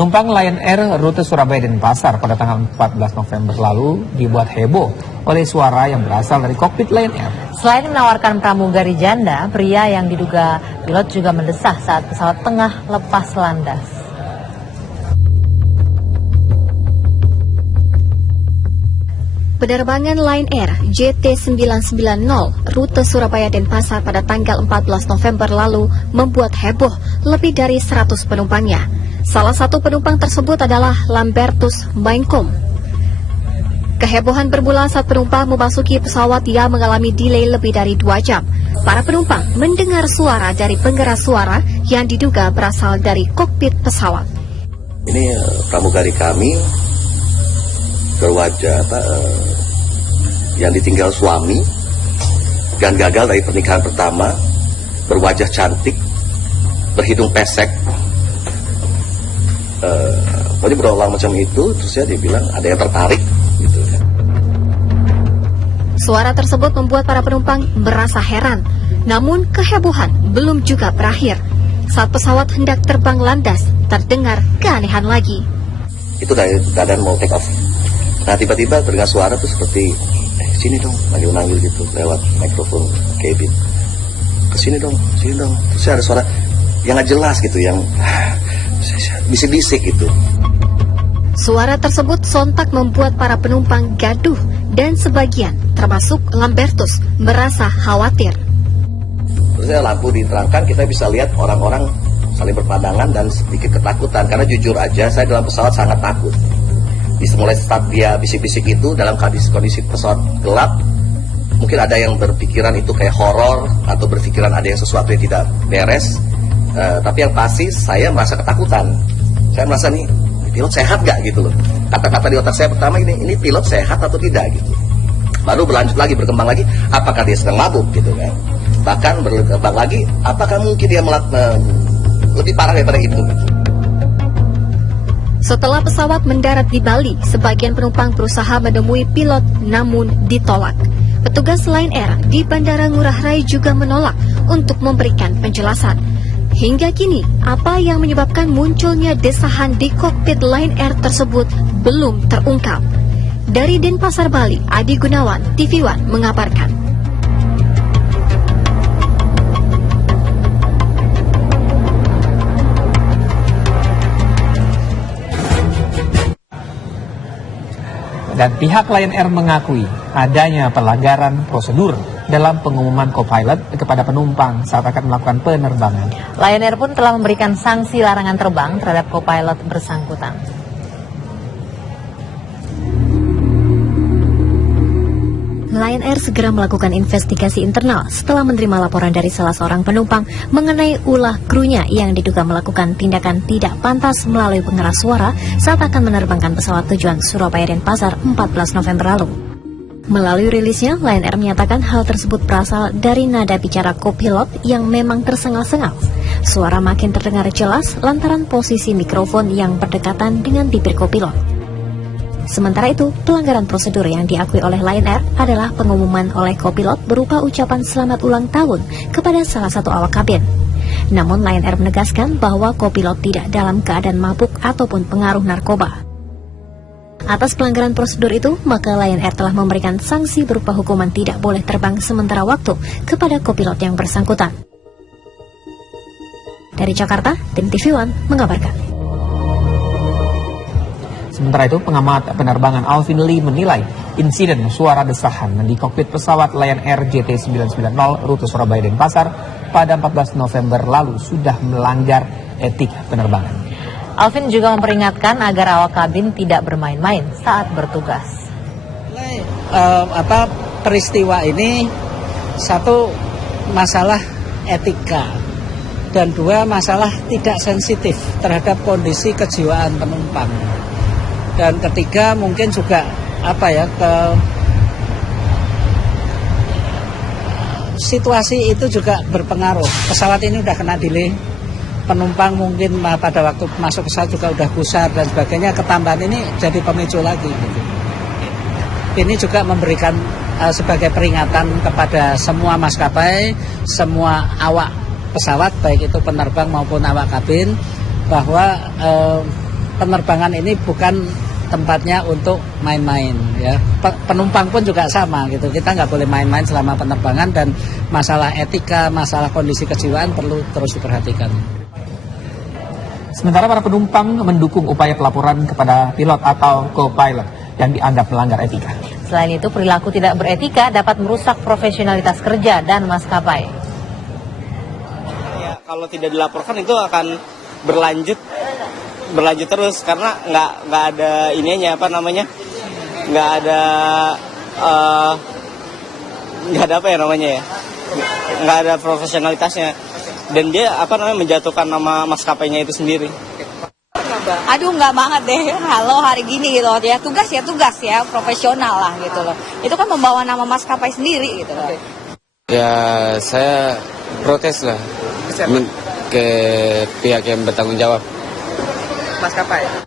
Penumpang Lion Air rute Surabaya Denpasar pada tanggal 14 November lalu dibuat heboh oleh suara yang berasal dari kokpit Lion Air. Selain menawarkan pramugari janda, pria yang diduga pilot juga mendesah saat pesawat tengah lepas landas. Penerbangan Lion Air JT990 rute Surabaya Denpasar pada tanggal 14 November lalu membuat heboh lebih dari 100 penumpangnya. Salah satu penumpang tersebut adalah Lambertus Mainkom. Kehebohan bermula saat penumpang memasuki pesawat yang mengalami delay lebih dari 2 jam. Para penumpang mendengar suara dari penggeras suara yang diduga berasal dari kokpit pesawat. Ini pramugari kami berwajah yang ditinggal suami dan gagal dari pernikahan pertama, berwajah cantik, berhidung pesek, pokoknya berulang macam itu. Terus ya dia bilang ada yang tertarik gitu. Suara tersebut membuat para penumpang merasa heran. Namun kehebohan belum juga berakhir. Saat pesawat hendak terbang landas, terdengar keanehan lagi. Itu dari keadaan mau take off. Nah tiba-tiba terdengar suara tuh seperti sini dong, manggil-manggil gitu lewat mikrofon cabin. Kesini dong, sini dong. Terus ada suara yang nggak jelas gitu, yang bisik-bisik gitu. Suara tersebut sontak membuat para penumpang gaduh dan sebagian, termasuk Lambertus, merasa khawatir. Terus lampu diterangkan, kita bisa lihat orang-orang saling berpandangan dan sedikit ketakutan. Karena jujur aja, saya dalam pesawat sangat takut. Mulai start dia bisik-bisik itu dalam kondisi pesawat gelap, mungkin ada yang berpikiran itu kayak horor atau berpikiran ada yang sesuatu yang tidak beres. Tapi yang pasti saya merasa ketakutan. Saya merasa nih pilot sehat gak gitu loh. Kata-kata di otak saya pertama ini pilot sehat atau tidak gitu. Baru berlanjut lagi, berkembang lagi, apakah dia sedang mabuk gitu kan. Bahkan berkembang lagi, apakah mungkin dia lebih parah daripada itu gitu. Setelah pesawat mendarat di Bali, sebagian penumpang berusaha menemui pilot namun ditolak. Petugas Lion Air di Bandara Ngurah Rai juga menolak untuk memberikan penjelasan. Hingga kini, apa yang menyebabkan munculnya desahan di kokpit Lion Air tersebut belum terungkap. Dari Denpasar, Bali, Adi Gunawan, TV One mengabarkan. Dan pihak Lion Air mengakui adanya pelanggaran prosedur dalam pengumuman co-pilot kepada penumpang saat akan melakukan penerbangan. Lion Air pun telah memberikan sanksi larangan terbang terhadap co-pilot bersangkutan. Lion Air segera melakukan investigasi internal setelah menerima laporan dari salah seorang penumpang mengenai ulah krunya yang diduga melakukan tindakan tidak pantas melalui pengeras suara saat akan menerbangkan pesawat tujuan Surabaya Denpasar 14 November lalu. Melalui rilisnya, Lion Air menyatakan hal tersebut berasal dari nada bicara co-pilot yang memang tersengal-sengal. Suara makin terdengar jelas lantaran posisi mikrofon yang berdekatan dengan bibir co-pilot. Sementara itu, pelanggaran prosedur yang diakui oleh Lion Air adalah pengumuman oleh co-pilot berupa ucapan selamat ulang tahun kepada salah satu awak kabin. Namun Lion Air menegaskan bahwa co-pilot tidak dalam keadaan mabuk ataupun pengaruh narkoba. Atas pelanggaran prosedur itu, maka Lion Air telah memberikan sanksi berupa hukuman tidak boleh terbang sementara waktu kepada co-pilot yang bersangkutan. Dari Jakarta, tim TV One mengabarkan. Sementara itu, pengamat penerbangan Alvin Lee menilai insiden suara desahan di kokpit pesawat Lion Air JT990 rute Surabaya Denpasar pada 14 November lalu sudah melanggar etik penerbangan. Alvin juga memperingatkan agar awak kabin tidak bermain-main saat bertugas. Peristiwa ini satu masalah etika dan dua masalah tidak sensitif terhadap kondisi kejiwaan penumpang. Dan ketiga mungkin juga situasi itu juga berpengaruh. Pesawat ini udah kena delay, penumpang mungkin pada waktu masuk pesawat juga udah gusar dan sebagainya. Ketambahan ini jadi pemicu lagi. Ini juga memberikan sebagai peringatan kepada semua maskapai, semua awak pesawat, baik itu penerbang maupun awak kabin, bahwa penerbangan ini bukan tempatnya untuk main-main ya. Penumpang pun juga sama gitu. Kita nggak boleh main-main selama penerbangan dan masalah etika, masalah kondisi kejiwaan perlu terus diperhatikan. Sementara para penumpang mendukung upaya pelaporan kepada pilot atau co-pilot yang dianggap melanggar etika. Selain itu, perilaku tidak beretika dapat merusak profesionalitas kerja dan maskapai. Ya, kalau tidak dilaporkan itu akan berlanjut terus karena nggak ada ininya nggak ada nggak ada profesionalitasnya dan dia menjatuhkan nama maskapainya itu sendiri. Aduh nggak banget deh, halo hari gini gitu ya, tugas ya profesional lah gitu loh. Itu kan membawa nama maskapai sendiri gitu loh. Ya saya protes lah ke pihak yang bertanggung jawab. Maskapai.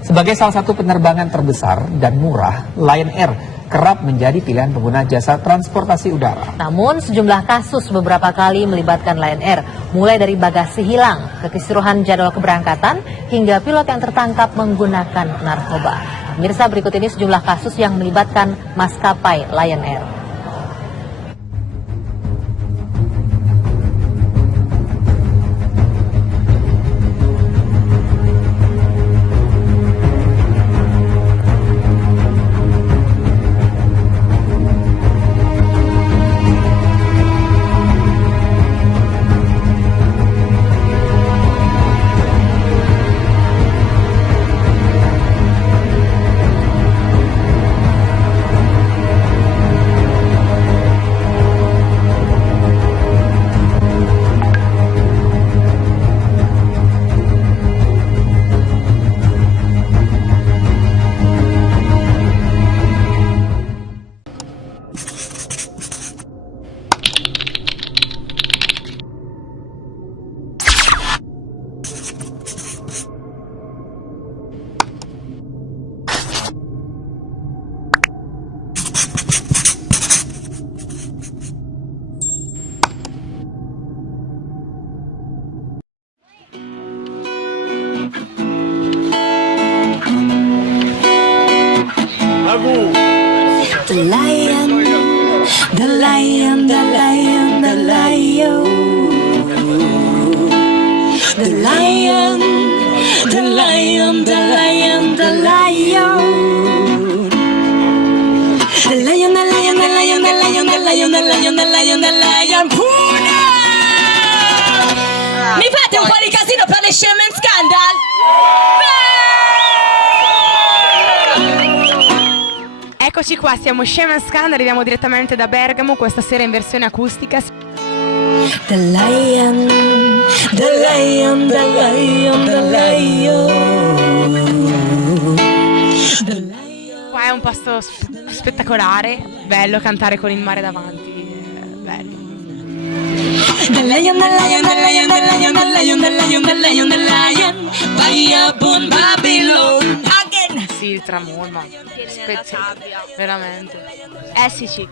Sebagai salah satu penerbangan terbesar dan murah, Lion Air kerap menjadi pilihan pengguna jasa transportasi udara. Namun sejumlah kasus beberapa kali melibatkan Lion Air, mulai dari bagasi hilang, kekisruhan jadwal keberangkatan, hingga pilot yang tertangkap menggunakan narkoba. Pemirsa, berikut ini sejumlah kasus yang melibatkan maskapai Lion Air. The lion, the lion, the lion, the lion. The lion, the lion, the lion, the lion. The lion, the lion, the lion, the lion, the lion, the lion, the lion, the lion. Puna! Mi fate un po' di casino per le sceme in scandal? Eccoci qua, siamo Shaman Scan, arriviamo direttamente da Bergamo, questa sera in versione acustica. The lion, the lion, the lion, the lion. Qua è un posto spettacolare, bello cantare con il mare davanti, bello. The lion, the lion, the lion, the lion, the lion, the lion, the lion, the lion. Bayabon Babylon. Again. Sì, il tramonto, veramente. Sì.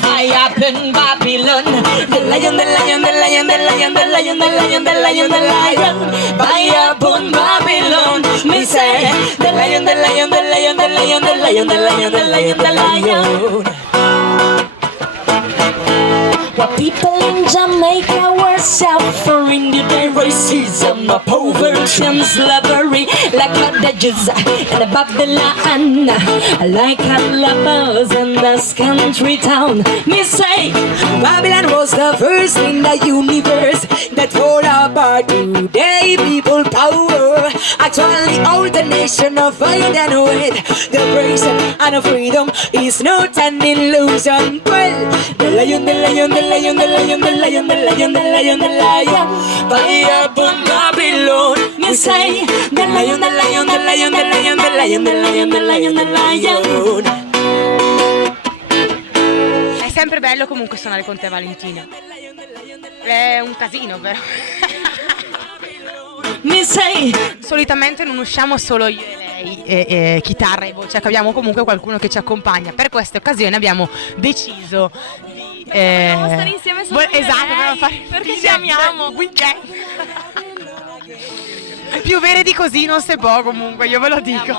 Bayabon Babylon. The lion, the lion, the lion, the lion, the lion, the lion, the lion, the lion. Bayabon Babylon. Me say the lion, the lion, the lion, the lion, the lion, the lion, the lion, the lion. What people in Jamaica were suffering due to racism, poverty and slavery, like cottages in Babylon, like lovers in this country town. Me say, Babylon was the first in the universe that fall apart today. People power, actually all the nation of fight and with the praise and freedom is not an illusion. Well, the lion, the lion, the lion, the lion, the lion, the lion, the lion, the lion. Bayabon Babylon. Me say the lion, the lion, the lion, the lion, the lion, the lion, the lion, the lion. È sempre bello comunque suonare con te, Valentina. È un casino però. Me say. Solitamente non usciamo solo io e lei, e chitarra e voce, abbiamo comunque qualcuno che ci accompagna. Per questa occasione abbiamo deciso di stare insieme solo io e esatto, lei, fare perché ci amiamo. weekend. Più bene di così non si può comunque, io ve lo dico.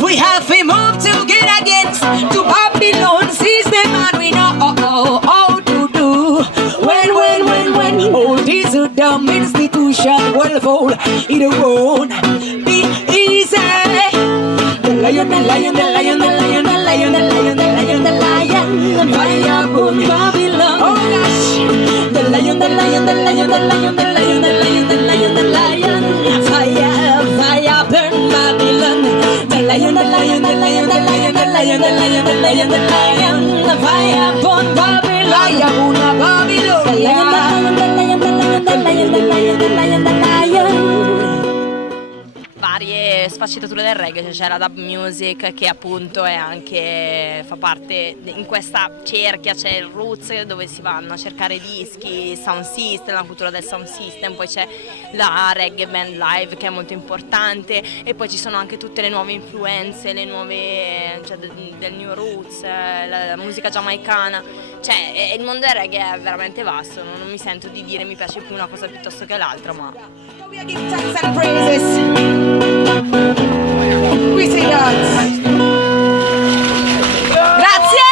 We have to move together against to Babylon system, and we know how to do. When all this dumb institution will fall, it won't be easy. The lion, the lion, the lion, the lion, the lion, the lion, the lion, the lion, fire upon Babylon. Oh gosh, the lion, the lion, the lion, the lion, the lion, the lion, the lion, the lion, fire, fire burn Babylon. The lion, the lion, the lion, the lion, the lion, the lion, the lion, the lion, fire upon Babylon. Fire upon Babylon. The lion, the lion, the lion, the lion, the lion, the lion, the lion. Varie sfaccettature del reggae, cioè c'è la dub music che appunto è anche fa parte in questa cerchia, c'è il roots dove si vanno a cercare dischi, sound system, la cultura del sound system, poi c'è la reggae band live che è molto importante e poi ci sono anche tutte le nuove influenze, le nuove, cioè del new roots, la musica giamaicana, cioè il mondo del reggae è veramente vasto, non mi sento di dire mi piace più una cosa piuttosto che l'altra, ma We say that. Grazie.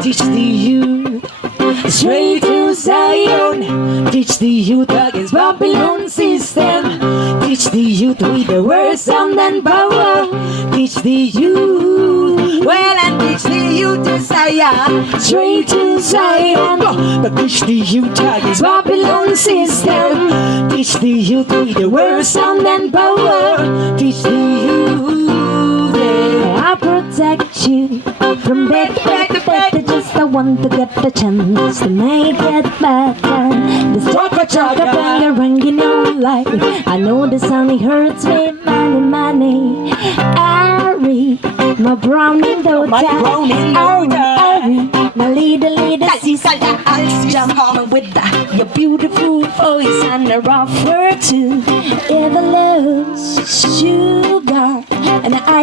Teach the youth straight to Zion. Teach the youth against Babylon system. Teach the youth with the word, sound and power. Teach the youth, well, and teach the youth to Zion. Straight to Zion. But teach the youth against Babylon system. Teach the youth with the word, sound and power. Teach the youth. I protect you from bed to bed. Just I want to get the chance to make it better. This chaka banger ringing all life. I know the sound it hurts me, money. Ari, my brownie daughter. Ari, my little sister. Jump on with your beautiful voice and a rough word too. Ever loves sugar and I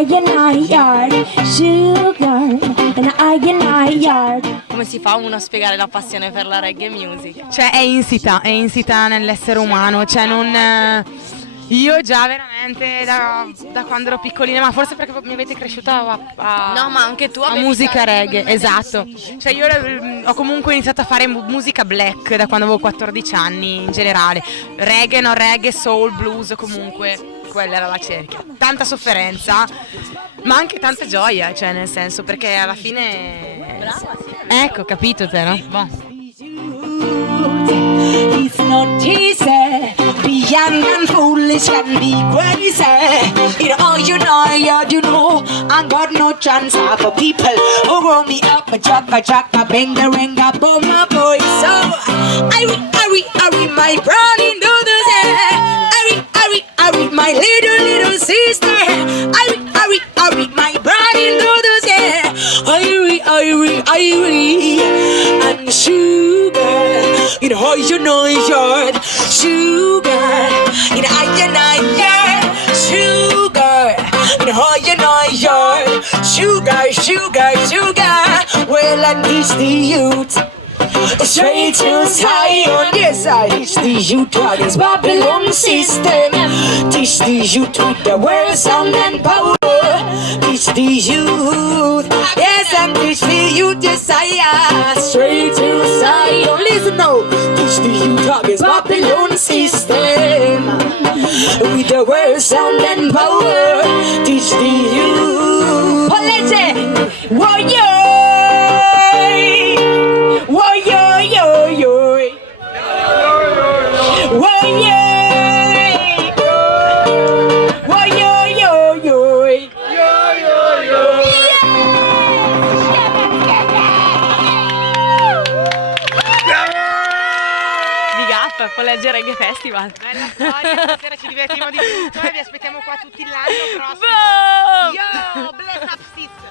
yard. Sugar and I yard. come si fa uno a spiegare la passione per la reggae music? Cioè è insita nell'essere umano, cioè non... Io già veramente da quando ero piccolina, ma forse perché mi avete cresciuta No, ma anche tu a musica reggae, esatto. Cioè io ho comunque iniziato a fare musica black da quando avevo 14 anni in generale. Reggae, non reggae, soul, blues, comunque quella era la cerchia. Tanta sofferenza, ma anche tanta gioia, cioè nel senso, perché alla fine... Brava, sì. Ecco, capito te, no? Boh. It's not easy, be young and foolish can be crazy. You know, I got no chance for people who grow me up a chaka, bang the ring up on my voice. So, hurry, my brownie noodles, hurry, my little sister. Hurry, my brownie noodles, yeah. Hurry, and sugar. In your yard, sugar. In I yard, sugar. In your yard, sugar. Well, I teach the youth straight to Zion. Yes, I teach the youth against Babylon system. Teach the youth with the word, sound and power. Teach the youth, yes, and teach the youth Zion. Straight to Zion. Listen now. Teach the youth against Babylon system. With the word, sound and power. Teach the youth. Polete, warrior. Legge Reggae Festival. Bella storia, stasera ci divertiamo di tutto e vi aspettiamo qua tutti l'anno prossimo. Boom! Yo, bless up sis.